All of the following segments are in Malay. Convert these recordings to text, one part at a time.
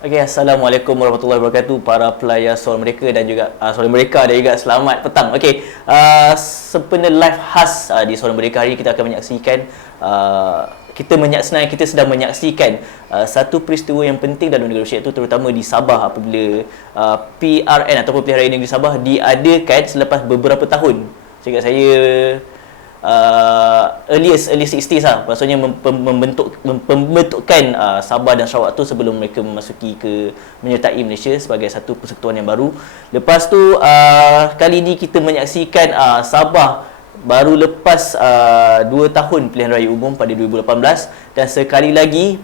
Okay, Assalamualaikum warahmatullahi wabarakatuh para pelayar Suara Merdeka dan juga Suara Merdeka dan juga selamat petang. Okey, sempena live khas di Suara Merdeka hari ini kita akan menyaksikan kita sedang menyaksikan satu peristiwa yang penting dalam negara Malaysia, itu terutama di Sabah apabila PRN ataupun Pilihan Raya Negeri Sabah diadakan selepas beberapa tahun. Seingat saya early 60s lah, maksudnya pembentukan Sabah dan Sarawak tu sebelum mereka memasuki ke menyertai Malaysia sebagai satu persekutuan yang baru. Lepas tu kali ini kita menyaksikan Sabah baru lepas 2 tahun pilihan raya umum pada 2018 dan sekali lagi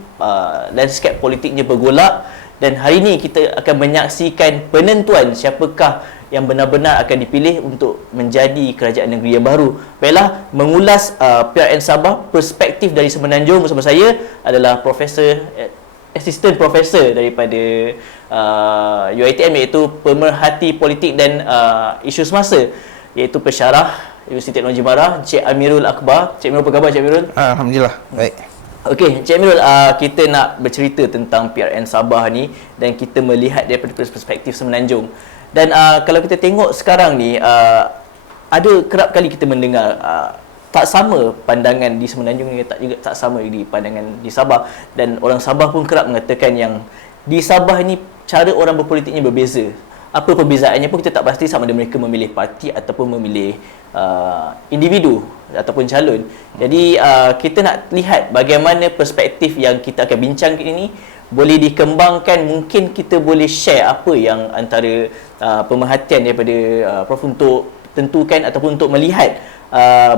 landscape politiknya bergolak, dan hari ini kita akan menyaksikan penentuan siapakah yang benar-benar akan dipilih untuk menjadi kerajaan negeri yang baru. Baiklah, mengulas PRN Sabah, perspektif dari Semenanjung bersama saya adalah Assistant Professor daripada UiTM, iaitu Pemerhati Politik dan Isu Semasa, iaitu Pensyarah Universiti Teknologi Mara, Cik Amirul Akbar. Cik Amirul, apa khabar Cik Amirul? Alhamdulillah, baik. Okey, Cik Amirul, kita nak bercerita tentang PRN Sabah ni dan kita melihat daripada perspektif Semenanjung. Dan kalau kita tengok sekarang ni, ada kerap kali kita mendengar tak sama pandangan di Semenanjung ni, tak sama di pandangan di Sabah, dan orang Sabah pun kerap mengatakan yang di Sabah ni cara orang berpolitiknya berbeza. Apa perbezaannya pun kita tak pasti, sama ada mereka memilih parti ataupun memilih individu ataupun calon. Jadi kita nak lihat bagaimana perspektif yang kita akan bincang ini boleh dikembangkan. Mungkin kita boleh share apa yang antara pemerhatian daripada Prof untuk tentukan ataupun untuk melihat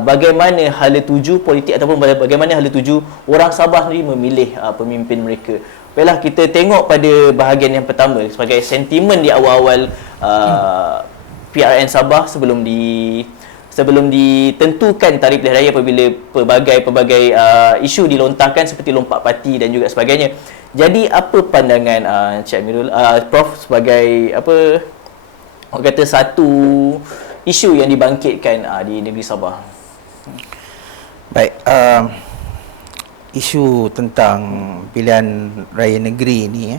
bagaimana hala tuju politik ataupun bagaimana hala tuju orang Sabah sendiri memilih pemimpin mereka. Baiklah, kita tengok pada bahagian yang pertama sebagai sentimen di awal-awal PRN Sabah sebelum ditentukan tarikh pilihan raya, apabila pelbagai isu dilontarkan seperti lompat parti dan juga sebagainya. Jadi apa pandangan Cik Amirul, Prof, sebagai orang kata satu isu yang dibangkitkan di negeri Sabah? Baik, isu tentang pilihan raya negeri ini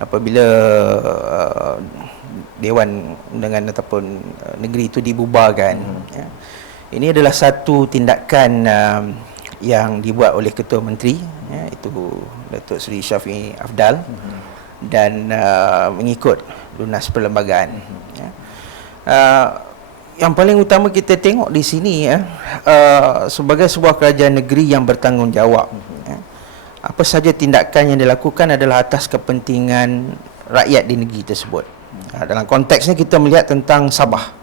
apabila Dewan Undangan ataupun negeri itu dibubarkan, ini adalah satu tindakan yang dibuat oleh Ketua Menteri, itu Datuk Seri Shafie Afdal, dan mengikut lunas perlembagaan. Yang paling utama kita tengok di sini sebagai sebuah kerajaan negeri yang bertanggungjawab, apa saja tindakan yang dilakukan adalah atas kepentingan rakyat di negeri tersebut. Dalam konteksnya kita melihat tentang Sabah,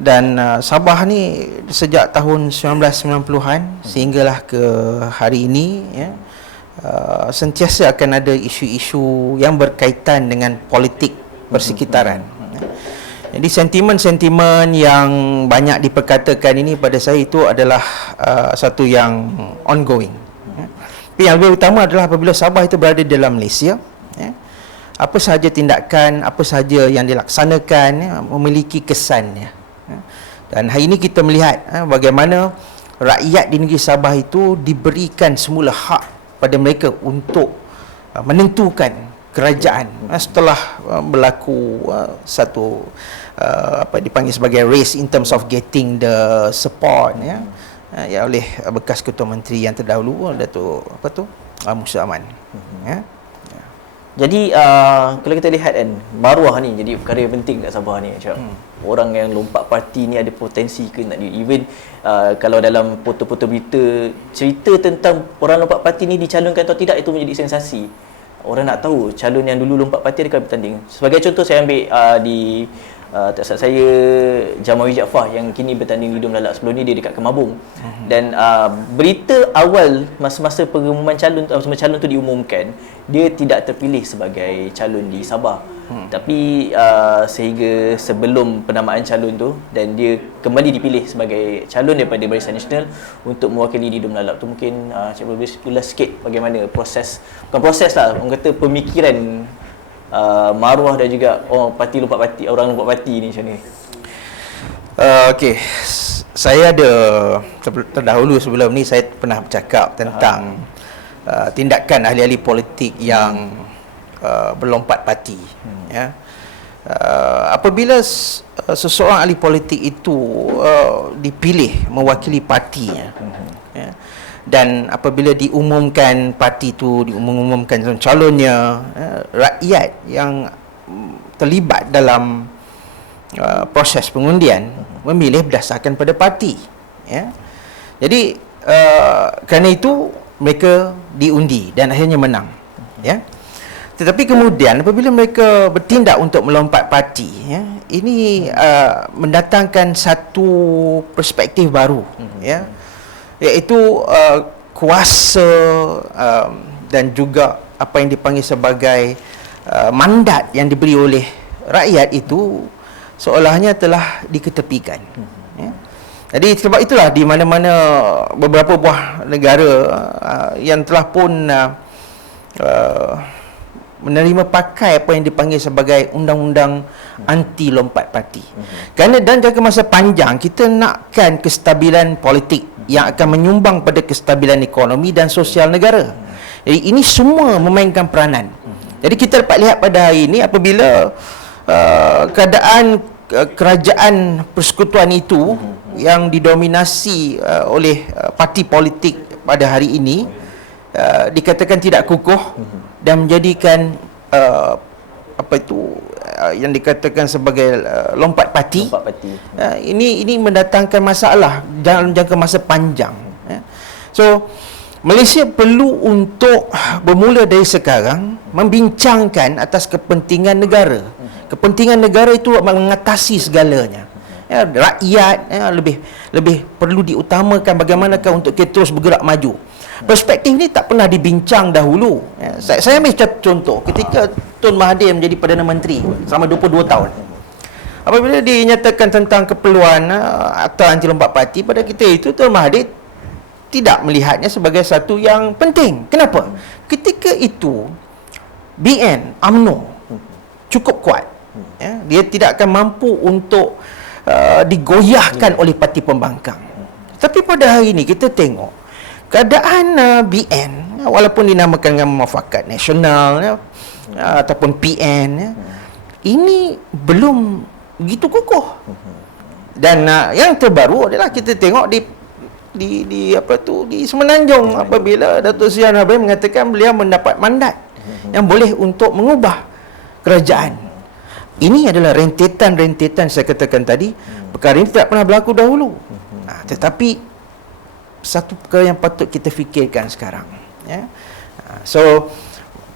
dan Sabah ni sejak tahun 1990-an sehinggalah ke hari ini, sentiasa akan ada isu-isu yang berkaitan dengan politik persekitaran. Jadi sentimen-sentimen yang banyak diperkatakan ini pada saya itu adalah satu yang ongoing. Tapi yang lebih utama adalah apabila Sabah itu berada dalam Malaysia, apa sahaja tindakan, apa sahaja yang dilaksanakan memiliki kesannya. Dan hari ini kita melihat bagaimana rakyat di negeri Sabah itu diberikan semula hak pada mereka untuk menentukan kerajaan setelah berlaku satu dipanggil sebagai race in terms of getting the support ya oleh bekas Ketua Menteri yang terdahulu, Datuk Musa Aman. Jadi kalau kita lihat kan, maruah ni jadi perkara yang penting kat Sabah ni, macam orang yang lompat parti ni ada potensi ke nak even kalau dalam foto-foto berita cerita tentang orang lompat parti ni dicalonkan atau tidak, itu menjadi sensasi. Orang nak tahu calon yang dulu lompat parti adakah bertanding. Sebagai contoh, saya ambil di tak salah saya Jamawi Jaafar yang kini bertanding di Dom Lalak. Sebelum ni dia dekat Kemabung. Dan berita awal masa-masa pengumuman calon tu diumumkan, dia tidak terpilih sebagai calon di Sabah. Tapi sehingga sebelum penamaan calon tu, dan dia kembali dipilih sebagai calon daripada Barisan Nasional untuk mewakili di Dom Lalak tu. Mungkin Cik boleh ulas sikit bagaimana proses, bukan proses lah, orang kata pemikiran maruah dan juga orang lompat parti ni macam ni. Okey, saya ada terdahulu sebelum ni saya pernah bercakap tentang tindakan ahli-ahli politik yang berlompat parti. Ya. Apabila seseorang ahli politik itu dipilih mewakili partinya, ya, dan apabila diumumkan parti itu, diumumkan calonnya, rakyat yang terlibat dalam proses pengundian memilih berdasarkan pada parti, ya. Jadi kerana itu mereka diundi dan akhirnya menang, ya. Tetapi kemudian apabila mereka bertindak untuk melompat parti, ya, ini mendatangkan satu perspektif baru, ya, iaitu kuasa dan juga apa yang dipanggil sebagai mandat yang diberi oleh rakyat itu seolahnya telah diketepikan. Ya. Jadi sebab itulah di mana-mana beberapa buah negara yang telah pun menerima pakai apa yang dipanggil sebagai undang-undang anti lompat parti. Kerana dalam jangka masa panjang kita nakkan kestabilan politik yang akan menyumbang pada kestabilan ekonomi dan sosial negara. Jadi ini semua memainkan peranan. Jadi kita dapat lihat pada hari ini apabila keadaan kerajaan persekutuan itu yang didominasi oleh parti politik pada hari ini dikatakan tidak kukuh dan menjadikan yang dikatakan sebagai lompat parti. Ini mendatangkan masalah dalam jangka masa panjang. So Malaysia perlu untuk bermula dari sekarang membincangkan atas kepentingan negara. Kepentingan negara itu mengatasi segalanya. Ya, rakyat lebih perlu diutamakan bagaimanakah untuk kita terus bergerak maju. Perspektif ni tak pernah dibincang dahulu. Ya, saya ambil contoh ketika Tun Mahathir menjadi Perdana Menteri selama 22 tahun. Apabila dinyatakan tentang keperluan Akta Anti Lompat Parti, pada kita itu Tun Mahathir tidak melihatnya sebagai satu yang penting. Kenapa? Ketika itu BN, UMNO cukup kuat. Ya, dia tidak akan mampu untuk digoyahkan oleh parti pembangkang. Tapi pada hari ini kita tengok keadaan BN, walaupun dinamakan dengan Muafakat Nasional, ya, ataupun PN, ya, ini belum begitu kukuh. Dan yang terbaru adalah kita tengok di Semenanjung apabila Datuk Seri Anwar Ibrahim mengatakan beliau mendapat mandat yang boleh untuk mengubah kerajaan. Ini adalah rentetan saya katakan tadi, perkara ini tidak pernah berlaku dahulu. Tetapi satu perkara yang patut kita fikirkan sekarang, ya. So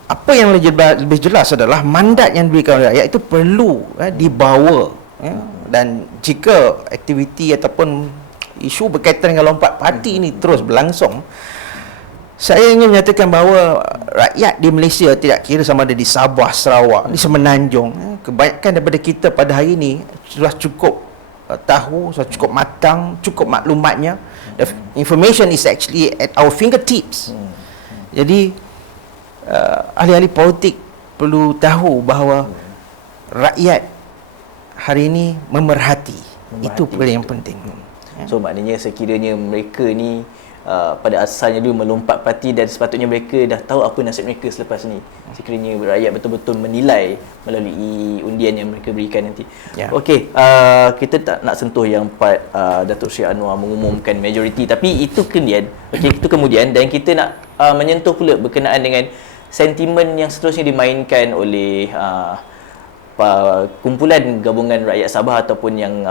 apa yang lebih jelas adalah mandat yang diberikan oleh rakyat itu perlu dibawa, ya. Dan jika aktiviti ataupun isu berkaitan dengan lompat parti ini terus berlangsung, saya ingin menyatakan bahawa rakyat di Malaysia tidak kira sama ada di Sabah, Sarawak, di Semenanjung, kebanyakan daripada kita pada hari ini sudah cukup tahu, sudah cukup matang, cukup maklumatnya. The information is actually at our fingertips. Jadi ahli-ahli politik perlu tahu bahawa rakyat hari ini memerhati. Itu perkara yang penting. So maknanya sekiranya mereka ni pada asalnya dulu melompat parti dan sepatutnya mereka dah tahu apa nasib mereka selepas ni. Sekiranya rakyat betul-betul menilai melalui undian yang mereka berikan nanti. Okey, kita tak nak sentuh yang part Datuk Seri Anwar mengumumkan majoriti, tapi itu kemudian. Okey, itu kemudian, dan kita nak menyentuh pula berkenaan dengan sentimen yang seterusnya dimainkan oleh kumpulan gabungan rakyat Sabah ataupun yang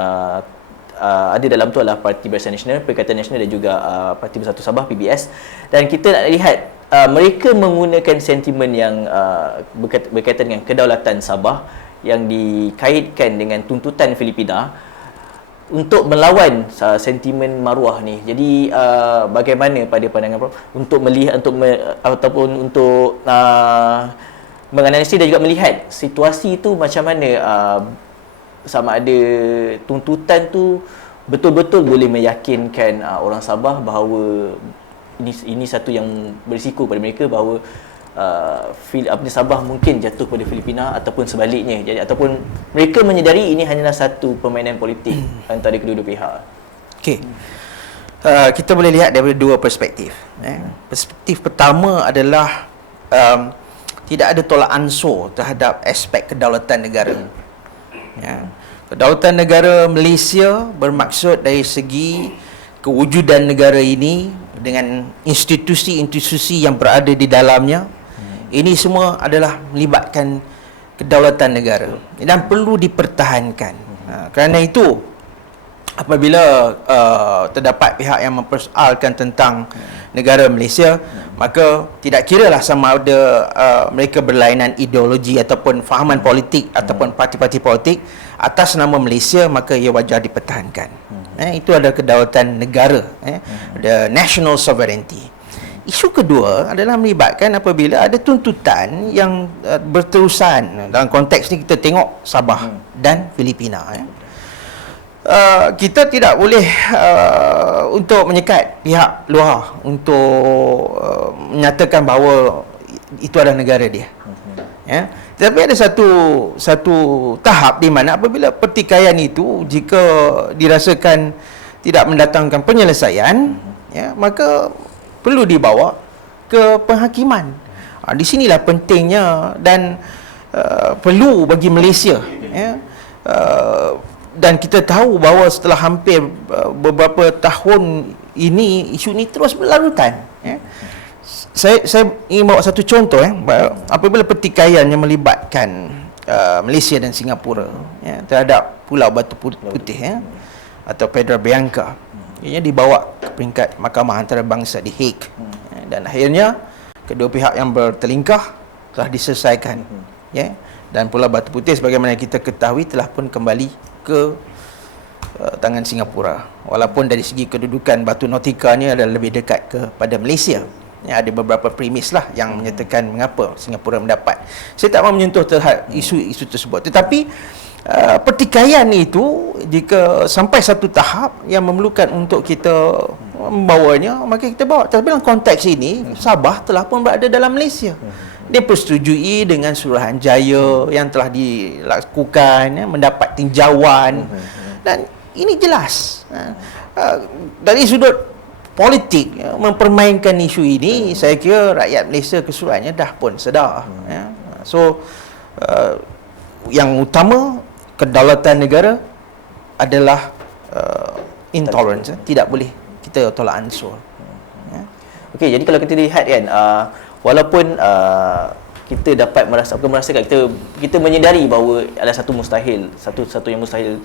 ada dalam tu adalah Parti Barisan Nasional, Perikatan Nasional dan juga Parti Bersatu Sabah PBS. Dan kita nak lihat mereka menggunakan sentimen yang berkaitan dengan kedaulatan Sabah yang dikaitkan dengan tuntutan Filipina untuk melawan sentimen maruah ni. Jadi bagaimana pada pandangan Prof untuk melihat ataupun untuk menganalisis dan juga melihat situasi itu macam mana, sama ada tuntutan tu betul-betul boleh meyakinkan orang Sabah bahawa ini satu yang berisiko pada mereka, bahawa Sabah mungkin jatuh pada Filipina ataupun sebaliknya. Jadi ataupun mereka menyedari ini hanyalah satu permainan politik antara kedua-dua pihak. Okey. Kita boleh lihat daripada dua perspektif. Perspektif pertama adalah tidak ada tolak ansur terhadap aspek kedaulatan negara. Kedaulatan negara Malaysia bermaksud dari segi kewujudan negara ini dengan institusi-institusi yang berada di dalamnya. Ini semua adalah melibatkan kedaulatan negara dan perlu dipertahankan. Kerana itu, apabila terdapat pihak yang mempersoalkan tentang negara Malaysia, maka tidak kiralah sama ada mereka berlainan ideologi ataupun fahaman politik ataupun parti-parti politik, atas nama Malaysia maka ia wajar dipertahankan. Itu adalah kedaulatan negara, the national sovereignty. Isu kedua adalah melibatkan apabila ada tuntutan yang berterusan. Dalam konteks ni kita tengok Sabah dan Filipina. Kita tidak boleh untuk menyekat pihak luar untuk menyatakan bahawa itu adalah negara dia. Tetapi ada satu tahap di mana apabila pertikaian itu jika dirasakan tidak mendatangkan penyelesaian, maka perlu dibawa ke penghakiman. Di sinilah pentingnya dan perlu bagi Malaysia. Dan kita tahu bahawa setelah hampir beberapa tahun ini, isu ini terus berlarutan. Saya ingin bawa satu contoh. Apabila pertikaian yang melibatkan Malaysia dan Singapura terhadap Pulau Batu Putih atau Pedra Bianca, ia dibawa ke peringkat Mahkamah Antarabangsa di Hague, dan akhirnya kedua pihak yang bertelingkah telah diselesaikan, dan Pulau Batu Putih sebagaimana kita ketahui telah pun kembali ke tangan Singapura, walaupun dari segi kedudukan Batu Nautika ni adalah lebih dekat kepada Malaysia. Ada beberapa premis lah yang menyatakan mengapa Singapura mendapat. Saya tak mahu menyentuh terhadap isu-isu tersebut, tetapi pertikaian itu jika sampai satu tahap yang memerlukan untuk kita membawanya, maka kita bawa. Tapi dalam konteks ini, Sabah telah pun berada dalam Malaysia. Dia persetujui dengan Suruhanjaya yang telah dilakukan, mendapat tinjauan, dan ini jelas. Dari sudut politik mempermainkan isu ini, saya kira rakyat Malaysia keseluruhannya dah pun sedar. So yang utama, kedaulatan negara adalah intolerance. Tidak boleh kita tolak ansur. Okey, jadi kalau kita lihat kan, walaupun kita dapat merasakan kita menyedari bahawa ada satu yang mustahil,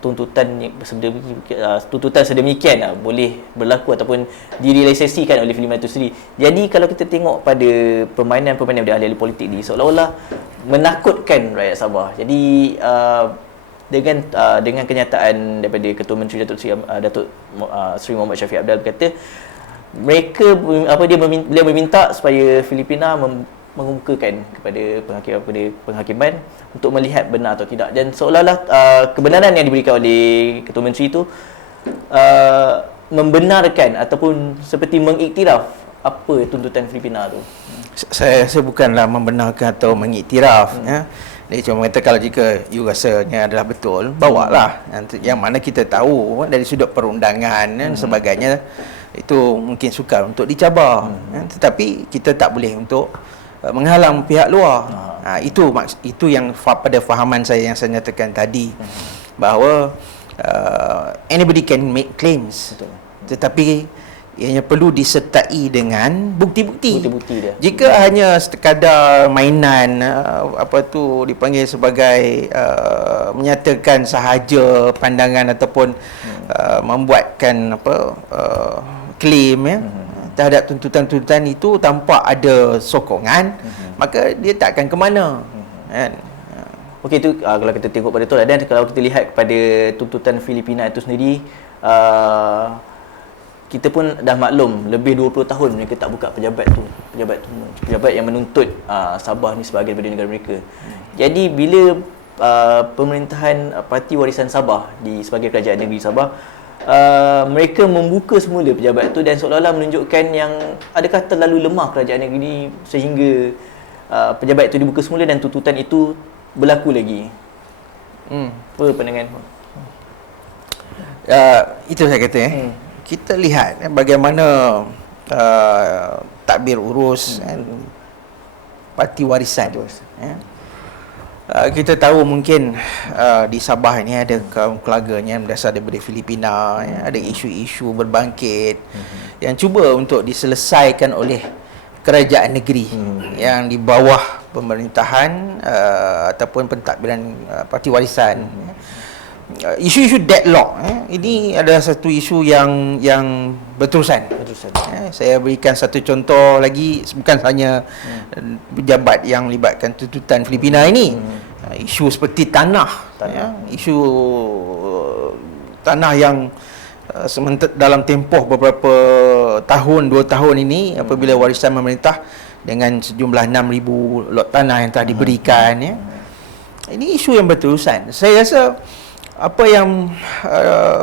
tuntutan sedemikian boleh berlaku ataupun direalisasikan oleh Filipina itu sendiri. Jadi kalau kita tengok pada permainan-permainan dari ahli-ahli politik ni, seolah-olah menakutkan rakyat Sabah. Jadi dengan kenyataan daripada Ketua Menteri Datuk Seri Muhammad Syafiq Abdal berkata, beliau meminta supaya Filipina mengemukakan kepada penghakiman untuk melihat benar atau tidak, dan seolah-olah kebenaran yang diberikan oleh Ketua Menteri itu membenarkan ataupun seperti mengiktiraf apa tuntutan Filipina tu. Saya bukanlah membenarkan atau mengiktiraf. Dia cuma kata kalau jika you rasanya adalah betul, bawalah. Yang mana kita tahu dari sudut perundangan dan sebagainya, itu mungkin sukar untuk dicabar. Tetapi kita tak boleh untuk menghalang pihak luar. Itu yang pada fahaman saya yang saya nyatakan tadi, bahawa anybody can make claims. Betul. Tetapi ianya perlu disertai dengan bukti-bukti. Dia. Jika hanya sekadar mainan, dipanggil sebagai menyatakan sahaja pandangan ataupun membuatkan klaim terhadap tuntutan-tuntutan itu tanpa ada sokongan, maka dia tak akan ke mana. Okey, itu kalau kita tengok pada tu, dan kalau kita lihat kepada tuntutan Filipina itu sendiri, kita pun dah maklum lebih 20 tahun mereka tak buka pejabat yang menuntut Sabah ni sebagai daripada negara mereka. Jadi bila pemerintahan Parti Warisan Sabah sebagai kerajaan negeri Sabah, mereka membuka semula pejabat tu, dan seolah-olah menunjukkan yang adakah terlalu lemah kerajaan negeri ni sehingga pejabat itu dibuka semula dan tuntutan itu berlaku lagi. Apa pandangan? Itu saya kata kita lihat bagaimana tadbir urus parti warisan. Kita tahu mungkin di Sabah ni ada kaum keluarganya yang berasal daripada Filipina, ada isu-isu berbangkit yang cuba untuk diselesaikan oleh kerajaan negeri yang di bawah pemerintahan ataupun pentadbiran parti warisan. Isu-isu deadlock ini adalah satu isu yang berterusan. Saya berikan satu contoh lagi, bukan hanya pejabat yang melibatkan tuntutan Filipina ini, isu seperti tanah. Isu tanah yang dalam tempoh beberapa tahun, 2 tahun ini, apabila warisan memerintah dengan sejumlah 6,000 lot tanah yang telah diberikan, ini isu yang berterusan. Saya rasa apa yang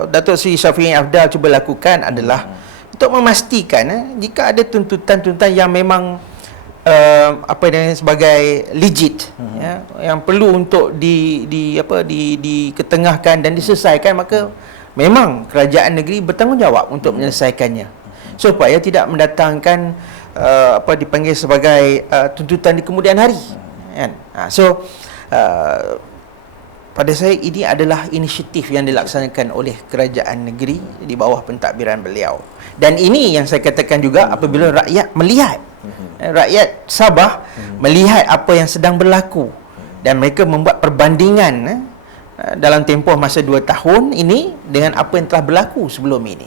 Datuk Seri Shafie Afdal cuba lakukan adalah untuk memastikan jika ada tuntutan-tuntutan yang memang sebagai legit, yang perlu untuk diketengahkan dan diselesaikan, maka memang kerajaan negeri bertanggungjawab untuk menyelesaikannya, supaya tidak mendatangkan dipanggil sebagai tuntutan di kemudian hari, kan? Pada saya ini adalah inisiatif yang dilaksanakan oleh kerajaan negeri di bawah pentadbiran beliau. Dan ini yang saya katakan juga, apabila rakyat melihat, rakyat Sabah melihat apa yang sedang berlaku dan mereka membuat perbandingan dalam tempoh masa 2 tahun ini dengan apa yang telah berlaku sebelum ini.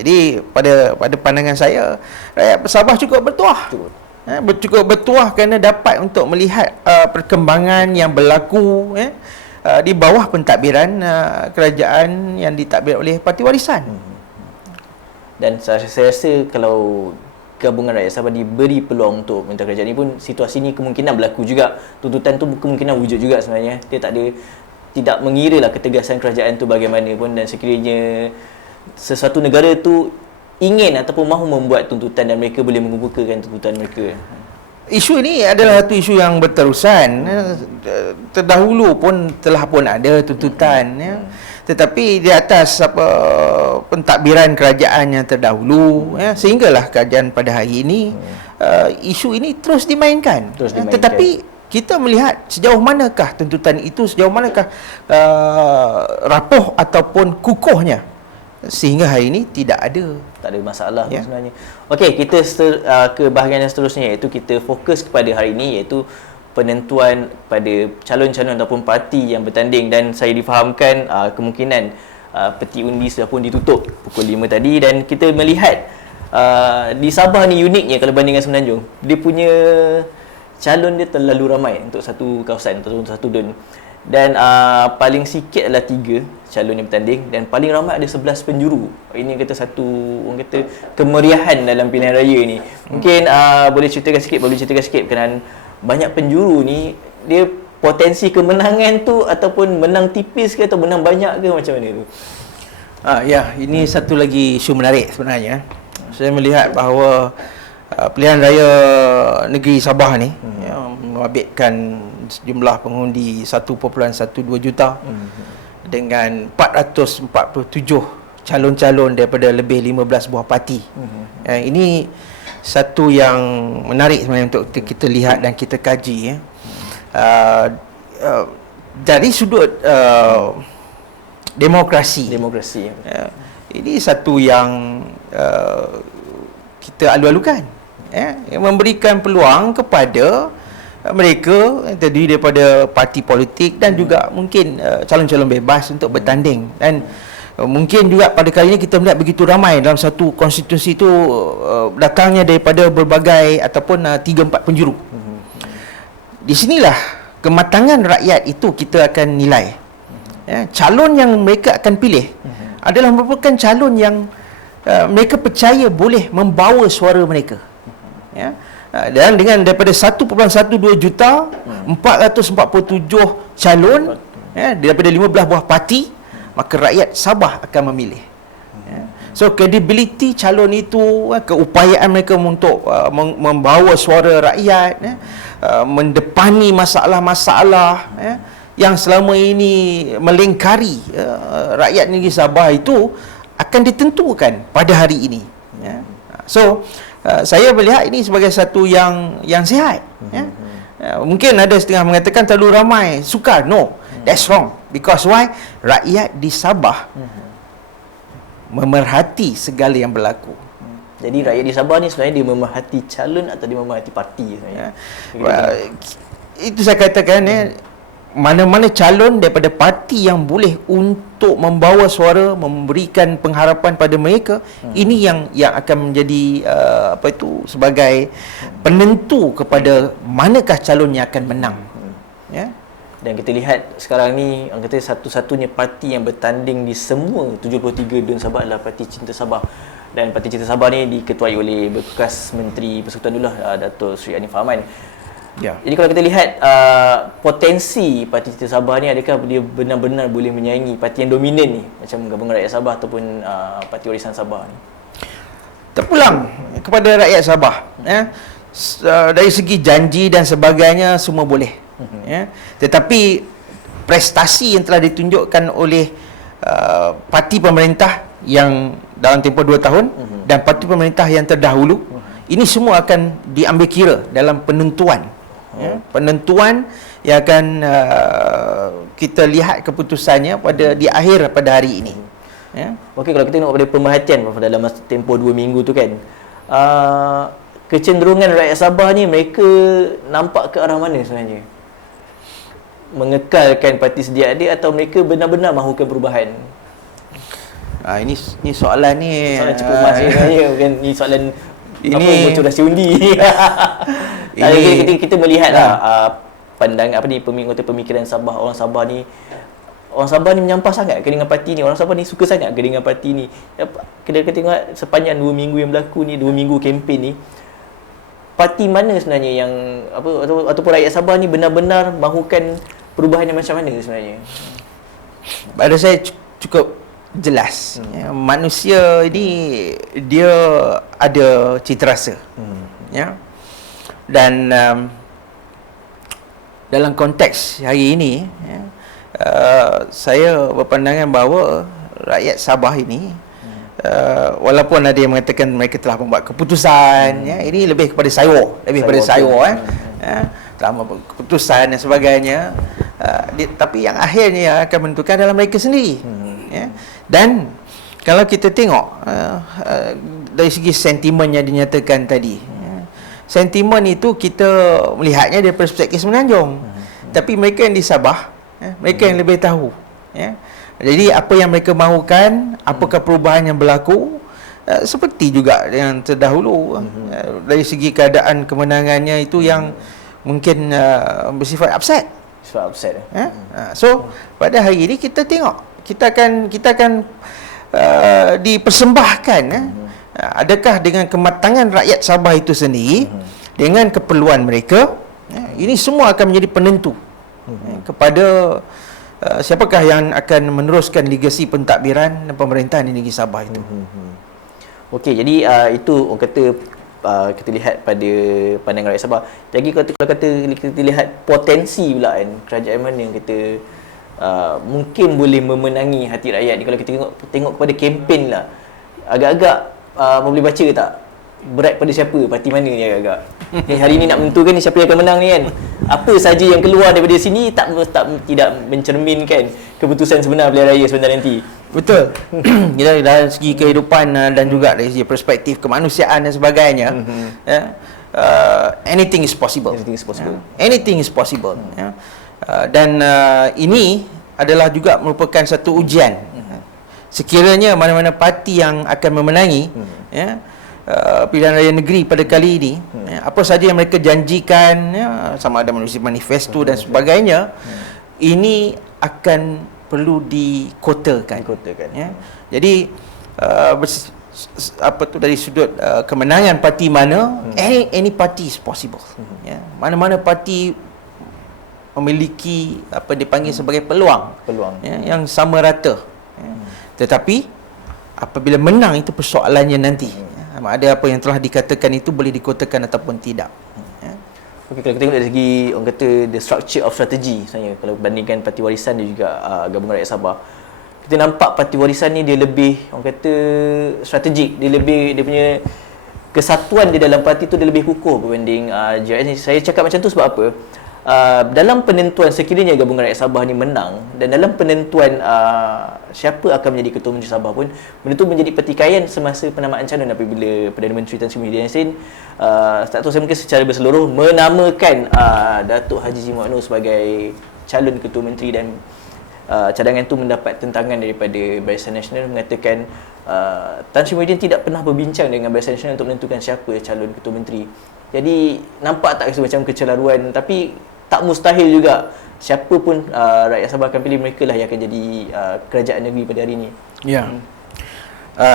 Jadi pada pandangan saya, rakyat Sabah cukup bertuah. Cukup bertuah kerana dapat untuk melihat perkembangan yang berlaku di bawah pentadbiran kerajaan yang ditadbir oleh Parti Warisan. Dan saya rasa kalau gabungan rakyat Sabah diberi peluang untuk minta kerajaan ini pun, situasi ini kemungkinan berlaku juga. Tuntutan tu kemungkinan wujud juga sebenarnya. Dia tidak mengira lah ketegasan kerajaan tu bagaimana pun, dan sekiranya sesuatu negara tu ingin ataupun mahu membuat tuntutan dan mereka boleh mengemukakan tuntutan mereka. Isu ini adalah satu isu yang berterusan. Terdahulu pun telah ada tuntutan, tetapi di atas pentadbiran kerajaan yang terdahulu, sehinggalah kerajaan pada hari ini isu ini terus dimainkan. Tetapi kita melihat sejauh manakah tuntutan itu, sejauh manakah rapuh ataupun kukuhnya, sehingga hari ini tak ada masalah sebenarnya. Okey, kita ke bahagian yang seterusnya, iaitu kita fokus kepada hari ini, iaitu penentuan pada calon-calon ataupun parti yang bertanding. Dan saya difahamkan kemungkinan peti undi sudah pun ditutup pukul 5 tadi, dan kita melihat di Sabah ni uniknya kalau bandingkan Semenanjung, dia punya calon dia terlalu ramai untuk satu kawasan atau untuk satu dun. Dan paling sikit adalah 3 calon yang bertanding, dan paling ramai ada 11 penjuru. Ini kata satu, orang kata, kemeriahan dalam pilihan raya ni. Mungkin boleh ceritakan sikit berkenaan banyak penjuru ni, dia potensi kemenangan tu ataupun menang tipis ke atau menang banyak ke, macam mana tu? Ini satu lagi isu menarik sebenarnya. Saya melihat bahawa pilihan raya negeri Sabah ni membabitkan sejumlah pengundi 1.12 juta dengan 447 calon-calon daripada lebih 15 buah parti. Ini satu yang menarik sebenarnya untuk kita lihat dan kita kaji. Dari sudut demokrasi, ini satu yang kita alu-alukan, yang memberikan peluang kepada mereka yang terdiri daripada parti politik dan juga mungkin calon-calon bebas untuk bertanding. Dan mungkin juga pada kali ini kita melihat begitu ramai dalam satu konstitusi itu datangnya daripada berbagai ataupun 3-4 penjuru. Di sinilah kematangan rakyat itu kita akan nilai. Calon yang mereka akan pilih adalah merupakan calon yang mereka percaya boleh membawa suara mereka. Dan dengan daripada 1.12 juta, 447 calon daripada 15 buah parti, maka rakyat Sabah akan memilih. So credibility calon itu, keupayaan mereka untuk membawa suara rakyat, mendepani masalah-masalah yang selama ini melingkari rakyat negeri Sabah itu akan ditentukan pada hari ini. Ya. So saya melihat ini sebagai satu yang sihat. Ya. Mungkin ada setengah mengatakan terlalu ramai sukar. No, that's wrong. Because why? Rakyat di Sabah memerhati segala yang berlaku. Jadi rakyat di Sabah ni sebenarnya dia memerhati calon atau dia memerhati parti sebenarnya. Itu saya katakan, mana-mana calon daripada parti yang boleh untuk membawa suara, memberikan pengharapan pada mereka, ini yang akan menjadi sebagai penentu kepada manakah calon yang akan menang. Ya. Dan kita lihat sekarang ni, orang kata satu-satunya parti yang bertanding di semua 73 Dun Sabah adalah Parti Cinta Sabah. Dan Parti Cinta Sabah ni diketuai oleh bekas Menteri Persekutuan dulu Dato' Sri Anif Rahman. Ya. Jadi kalau kita lihat potensi Parti Cinta Sabah ni, adakah dia benar-benar boleh menyaingi parti yang dominan ni macam Gabungan Rakyat Sabah ataupun Parti Warisan Sabah ni? Terpulang kepada rakyat Sabah, dari segi janji dan sebagainya semua boleh, tetapi prestasi yang telah ditunjukkan oleh parti pemerintah yang dalam tempoh 2 tahun dan parti pemerintah yang terdahulu, ini semua akan diambil kira dalam penentuan. Penentuan yang akan kita lihat keputusannya di akhir pada hari ini. Okey, kalau kita tengok pada pemerhatian dalam masa tempoh 2 minggu tu kan, kecenderungan rakyat Sabah ni mereka nampak ke arah mana sebenarnya? Mengekalkan parti sedia ada atau mereka benar-benar mahukan perubahan? Ini soalan ni Soalan cukup emas sebenarnya, bukan ni soalan apa bocor rahsia undi. Kita melihatlah pandangan pemikiran Sabah, orang Sabah ni menyampah sangat ke dengan parti ni. Orang Sabah ni suka sangat ke dengan parti ni. Kita tengok sepanjang 2 minggu yang berlaku ni, 2 minggu kempen ni, parti mana sebenarnya yang ataupun rakyat Sabah ni benar-benar mahukan perubahan yang macam mana sebenarnya? Pada saya cukup jelas. Manusia ini dia ada cita rasa. Dan dalam konteks hari ini, saya berpandangan bahawa rakyat Sabah ini, walaupun ada yang mengatakan mereka telah membuat keputusan, ini lebih kepada sayur, telah membuat keputusan dan sebagainya, tapi yang akhirnya akan menentukan dalam mereka sendiri. Dan kalau kita tengok dari segi sentimen yang dinyatakan tadi, sentimen itu kita melihatnya dari perspektif Semenanjung, tapi mereka yang di Sabah, mereka yang lebih tahu. Jadi apa yang mereka mahukan, apakah perubahan yang berlaku, seperti juga yang terdahulu, dari segi keadaan kemenangannya itu yang mungkin bersifat upset. So pada hari ini kita tengok, kita akan dipersembahkan, adakah dengan kematangan rakyat Sabah itu sendiri, dengan keperluan mereka, ini semua akan menjadi penentu kepada siapakah yang akan meneruskan legasi pentadbiran dan pemerintahan di negeri Sabah itu. Okey, jadi itu orang kata kita lihat pada pandangan rakyat Sabah. Jadi kalau kita lihat potensi pula kan, kerajaan mana yang kita mungkin boleh memenangi hati rakyat ni. Kalau kita tengok kepada kempen lah, agak-agak boleh baca ke tak? Berat pada siapa? Parti mana ni agak-agak? Hari ni nak menentukan ni siapa yang akan menang ni kan? Apa saja yang keluar daripada sini tidak mencerminkan keputusan sebenar pilihan raya sebentar nanti. Betul. Dari segi kehidupan dan juga dari segi perspektif kemanusiaan dan sebagainya, anything is possible. Anything is possible. Dan ini adalah juga merupakan satu ujian. Sekiranya mana-mana parti yang akan memenangi pilihan raya negeri pada kali ini, apa saja yang mereka janjikan, sama ada melalui manifesto dan sebagainya, ini akan perlu dikotakan. Jadi dari sudut kemenangan parti mana, any party is possible. Mana-mana parti memiliki apa dipanggil sebagai peluang yang sama rata. Tetapi apabila menang itu persoalannya nanti. Ada apa yang telah dikatakan itu boleh dikotakan ataupun tidak. Okey, kalau kita tengok dari segi orang kata the structure of strategy sebenarnya, kalau bandingkan Parti Warisan dan juga Gabungan Rakyat Sabah, kita kita nampak parti warisan ni dia lebih, orang kata, strategik, dia punya kesatuan di dalam parti tu dia lebih kukuh berbanding JRS ni. Saya cakap macam tu sebab apa? Dalam penentuan sekiranya Gabungan Rakyat Sabah ni menang, dan dalam penentuan siapa akan menjadi Ketua Menteri Sabah pun, benda tu menjadi pertikaian semasa penamaan calon apabila Perdana Menteri Tan Sri Muhyiddin Yassin, tak tahu saya mungkin secara berseluruh menamakan Datuk Haji Zee Muhammad Noor sebagai calon Ketua Menteri, dan cadangan tu mendapat tentangan daripada Barisan Nasional mengatakan Tan Sri Muhyiddin tidak pernah berbincang dengan Barisan Nasional untuk menentukan siapa calon Ketua Menteri. Jadi nampak tak rasa macam kecelaruan, tapi tak mustahil juga siapa pun rakyat Sabah akan pilih, mereka lah yang akan jadi kerajaan negeri pada hari ini. Ya.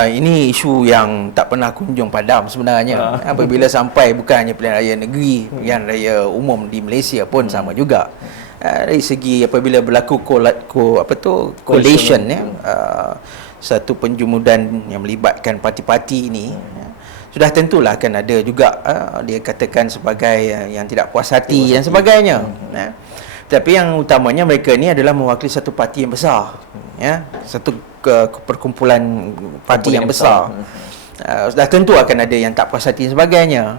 Ini isu yang tak pernah kunjung padam sebenarnya. Apabila sampai bukan hanya pilihan raya negeri, pilihan raya umum di Malaysia pun sama juga. Dari segi apabila berlaku coalition ya, satu penjumudan yang melibatkan parti-parti ini, sudah tentulah akan ada juga dia katakan sebagai yang tidak puas hati dan sebagainya. Tapi yang utamanya mereka ni adalah mewakili satu parti yang besar, ya, satu perkumpulan parti yang besar. Sudah tentu akan ada yang tak puas hati dan sebagainya.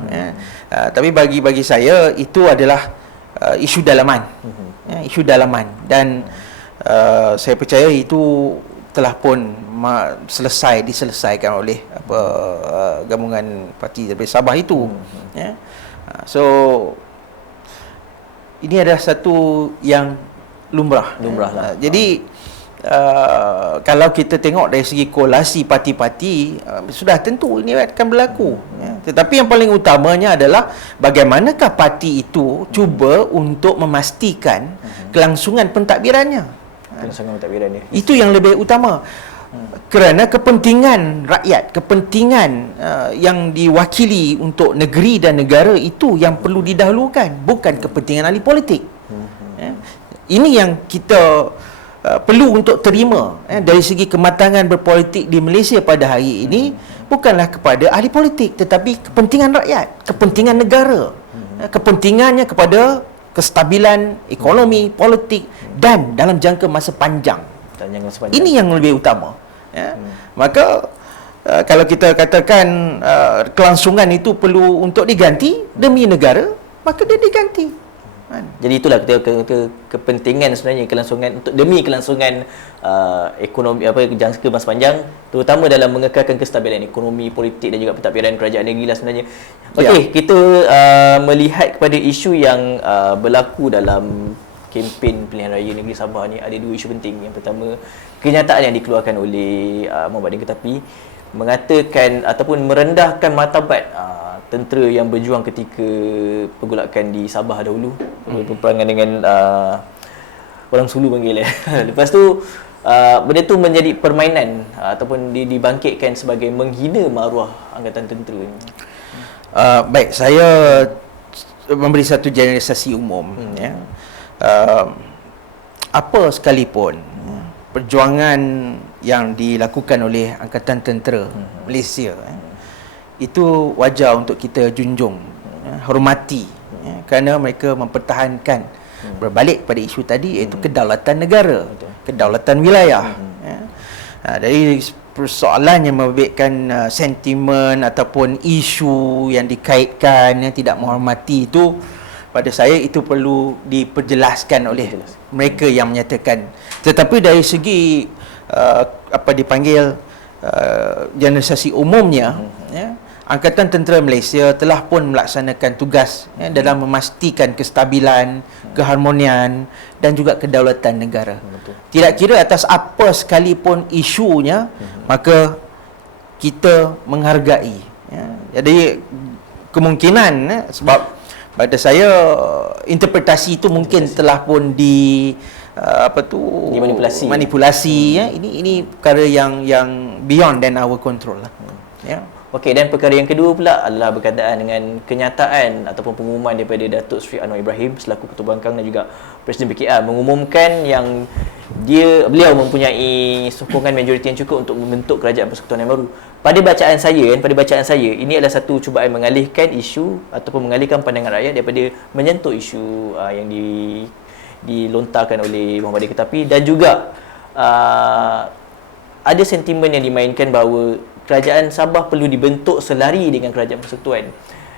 Tapi bagi saya itu adalah isu dalaman, isu dalaman, dan saya percaya itu telah pun diselesaikan oleh gabungan parti daripada Sabah itu. So ini adalah satu yang lumrah lah. Jadi kalau kita tengok dari segi kolasi parti-parti, sudah tentu ini akan berlaku. Tetapi yang paling utamanya adalah bagaimanakah parti itu cuba untuk memastikan kelangsungan pentadbirannya. Itu yang lebih utama. Kerana kepentingan rakyat, kepentingan yang diwakili untuk negeri dan negara itu yang perlu didahulukan, bukan kepentingan ahli politik. Ini yang kita perlu untuk terima dari segi kematangan berpolitik di Malaysia pada hari ini, bukanlah kepada ahli politik, tetapi kepentingan rakyat, kepentingan negara, kepentingannya kepada kestabilan ekonomi, politik dan dalam jangka masa panjang. Ini yang lebih utama. Maka kalau kita katakan kelangsungan itu perlu untuk diganti demi negara, maka dia diganti. Jadi itulah kepentingan sebenarnya kelangsungan demi kelangsungan ekonomi jangka masa panjang, terutama dalam mengekalkan kestabilan ekonomi, politik dan juga pentadbiran kerajaan negeri lah sebenarnya. Okey, kita melihat kepada isu yang berlaku dalam kempen pilihan raya negeri Sabah ni, ada dua isu penting. Yang pertama, kenyataan yang dikeluarkan oleh Muhammad Din Ketapi mengatakan ataupun merendahkan martabat tentera yang berjuang ketika pergolakan di Sabah dahulu, peperangan dengan orang Sulu panggil. Lepas tu benda tu menjadi permainan ataupun dibangkitkan sebagai menghina maruah angkatan tentera ni. Baik, saya memberi satu generalisasi umum. Apa sekalipun perjuangan yang dilakukan oleh Angkatan Tentera Malaysia, itu wajar untuk kita junjung, hormati, kerana mereka mempertahankan, berbalik pada isu tadi, iaitu kedaulatan negara, kedaulatan wilayah. Dari persoalan yang membabitkan sentimen ataupun isu yang dikaitkan yang tidak menghormati itu, pada saya itu perlu diperjelaskan oleh mereka yang menyatakan. Tetapi dari segi apa dipanggil generalisasi umumnya, Angkatan Tentera Malaysia telah pun melaksanakan tugas dalam memastikan kestabilan, keharmonian dan juga kedaulatan negara. Tidak kira atas apa sekalipun isunya, maka kita menghargai. Jadi kemungkinan sebab pada saya interpretasi itu mungkin telah pun manipulasi. Ini perkara yang beyond than our control lah. Okey, dan perkara yang kedua pula adalah berkaitan dengan kenyataan ataupun pengumuman daripada Datuk Seri Anwar Ibrahim selaku Ketua Bangkang dan juga Presiden PKR mengumumkan yang beliau mempunyai sokongan majoriti yang cukup untuk membentuk kerajaan persekutuan yang baru. Pada bacaan saya, ini adalah satu cubaan mengalihkan isu ataupun mengalihkan pandangan rakyat daripada menyentuh isu yang dilontarkan oleh Muhammad Din Ketapi, dan juga ada sentimen yang dimainkan bahawa kerajaan Sabah perlu dibentuk selari dengan kerajaan persekutuan.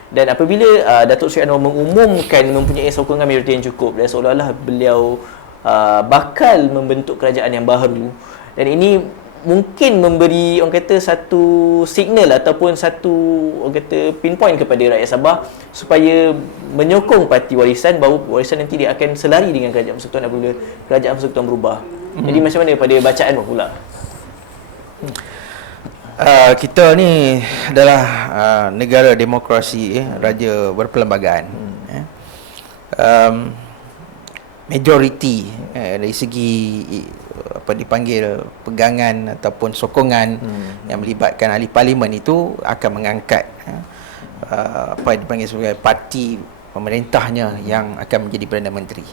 Dan apabila Datuk Seri Anwar mengumumkan mempunyai sokongan majoriti yang cukup dan seolah-olah beliau bakal membentuk kerajaan yang baru, dan ini mungkin memberi orang kata satu signal ataupun satu orang kata pinpoint kepada rakyat Sabah supaya menyokong parti warisan bahawa warisan nanti dia akan selari dengan kerajaan persekutuan apabila kerajaan persekutuan berubah. Jadi macam mana pada bacaan pula? Kita ni adalah negara demokrasi, raja berperlembagaan. Majoriti dari segi apa dipanggil pegangan ataupun sokongan yang melibatkan ahli parlimen itu akan mengangkat apa yang dipanggil sebagai parti pemerintahnya yang akan menjadi Perdana Menteri.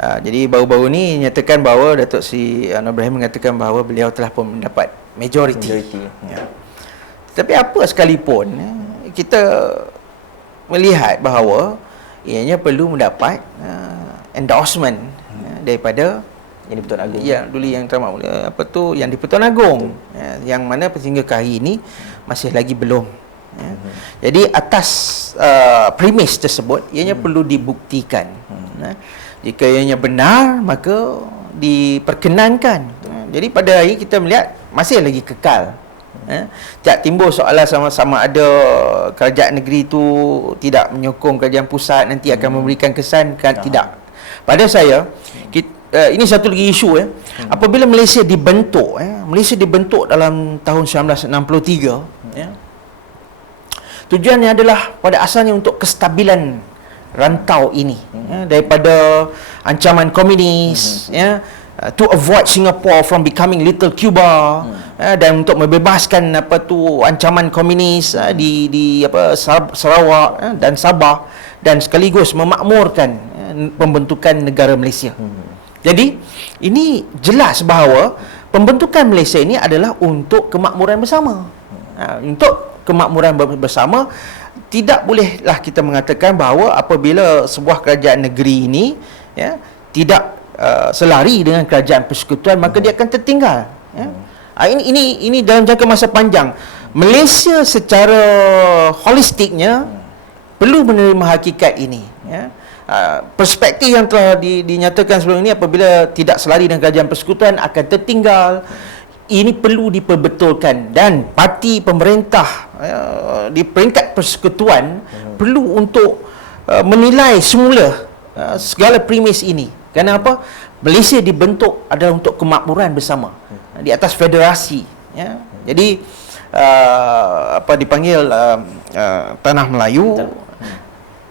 Jadi baru-baru ni nyatakan bahawa Datuk Seri Anwar Ibrahim mengatakan bahawa beliau telah pun mendapat majoriti. Tapi apa sekalipun kita melihat bahawa ianya perlu mendapat endorsement daripada yang di-Pertuan Agong. Ya, dulu yang apa tu yang di-Pertuan Agong. Yang mana sehingga ke hari ini masih lagi belum. Jadi atas premis tersebut ianya perlu dibuktikan. Jika ianya benar maka diperkenankan. Jadi pada hari kita melihat masih lagi kekal. Tak timbul soalan sama-sama ada kerajaan negeri itu tidak menyokong kerajaan pusat nanti akan memberikan kesan kan, tidak. Pada saya ini satu lagi isu apabila Malaysia dibentuk Malaysia dibentuk dalam tahun 1963 tujuannya adalah pada asalnya untuk kestabilan rantau ini daripada ancaman komunis to avoid Singapore from becoming little Cuba dan untuk membebaskan apa tu ancaman komunis di apa Sarawak dan Sabah dan sekaligus memakmurkan pembentukan negara Malaysia. Jadi ini jelas bahawa pembentukan Malaysia ini adalah untuk kemakmuran bersama. Untuk kemakmuran bersama, tidak bolehlah kita mengatakan bahawa apabila sebuah kerajaan negeri ini tidak selari dengan kerajaan persekutuan maka dia akan tertinggal. Ini dalam jangka masa panjang. Malaysia secara holistiknya perlu menerima hakikat ini. Perspektif yang telah dinyatakan sebelum ini apabila tidak selari dengan kerajaan persekutuan akan tertinggal. Ini perlu diperbetulkan dan parti pemerintah di peringkat persekutuan perlu untuk menilai semula segala premis ini. Kenapa? Malaysia dibentuk adalah untuk kemakmuran bersama di atas federasi. Jadi apa dipanggil tanah Melayu,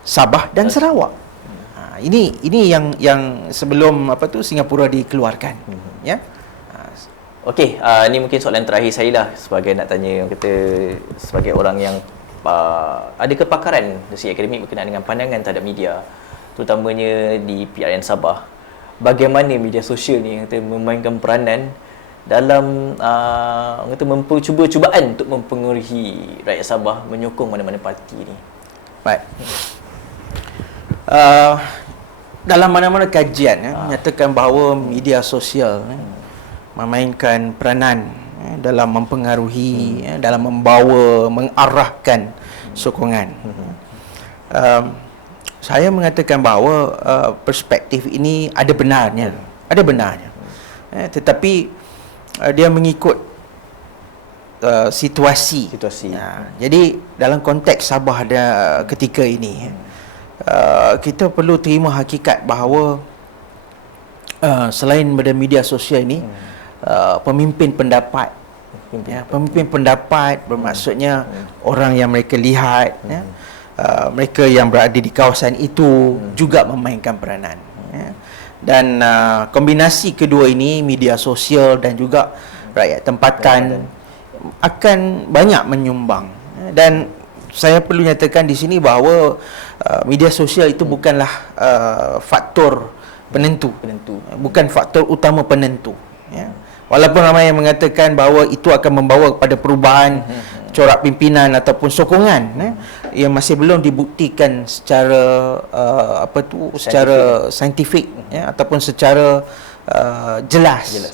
Sabah dan Sarawak. Ini yang sebelum apa tu Singapura dikeluarkan. Okey, ni mungkin soalan terakhir saya lah sebagai nak tanya kata sebagai orang yang ada kepakaran dari segi akademik berkenaan dengan pandangan terhadap media, terutamanya di PRN Sabah. Bagaimana media sosial ni kata memainkan peranan dalam kata cuba-cubaan untuk mempengaruhi rakyat Sabah menyokong mana-mana parti ni. Baik. Dalam mana-mana kajian menyatakan bahawa media sosial memainkan peranan dalam mempengaruhi, dalam membawa, mengarahkan sokongan. Saya mengatakan bahawa perspektif ini ada benarnya. Tetapi dia mengikut situasi. Jadi dalam konteks Sabah ketika ini kita perlu terima hakikat bahawa selain pada media sosial ini pemimpin pendapat bermaksudnya orang yang mereka lihat mereka yang berada di kawasan itu juga memainkan peranan dan kombinasi kedua ini media sosial dan juga rakyat tempatan akan banyak menyumbang. Dan saya perlu nyatakan di sini bahawa media sosial itu bukanlah faktor penentu, bukan faktor utama penentu. Walaupun ramai yang mengatakan bahawa itu akan membawa kepada perubahan corak pimpinan ataupun sokongan, yang masih belum dibuktikan secara secara saintifik ataupun secara jelas.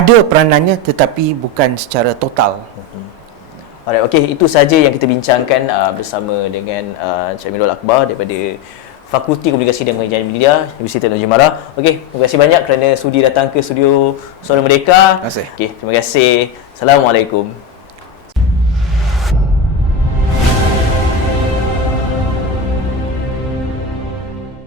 ada peranannya tetapi bukan secara total. Alright, okey, itu saja yang kita bincangkan bersama dengan Encik Amirul Akbar daripada Fakulti Komunikasi dan Pengajian Media Universiti Tanjung Mara. Okey, terima kasih banyak kerana sudi datang ke studio Suara Merdeka. Terima kasih. Okey, terima kasih. Assalamualaikum.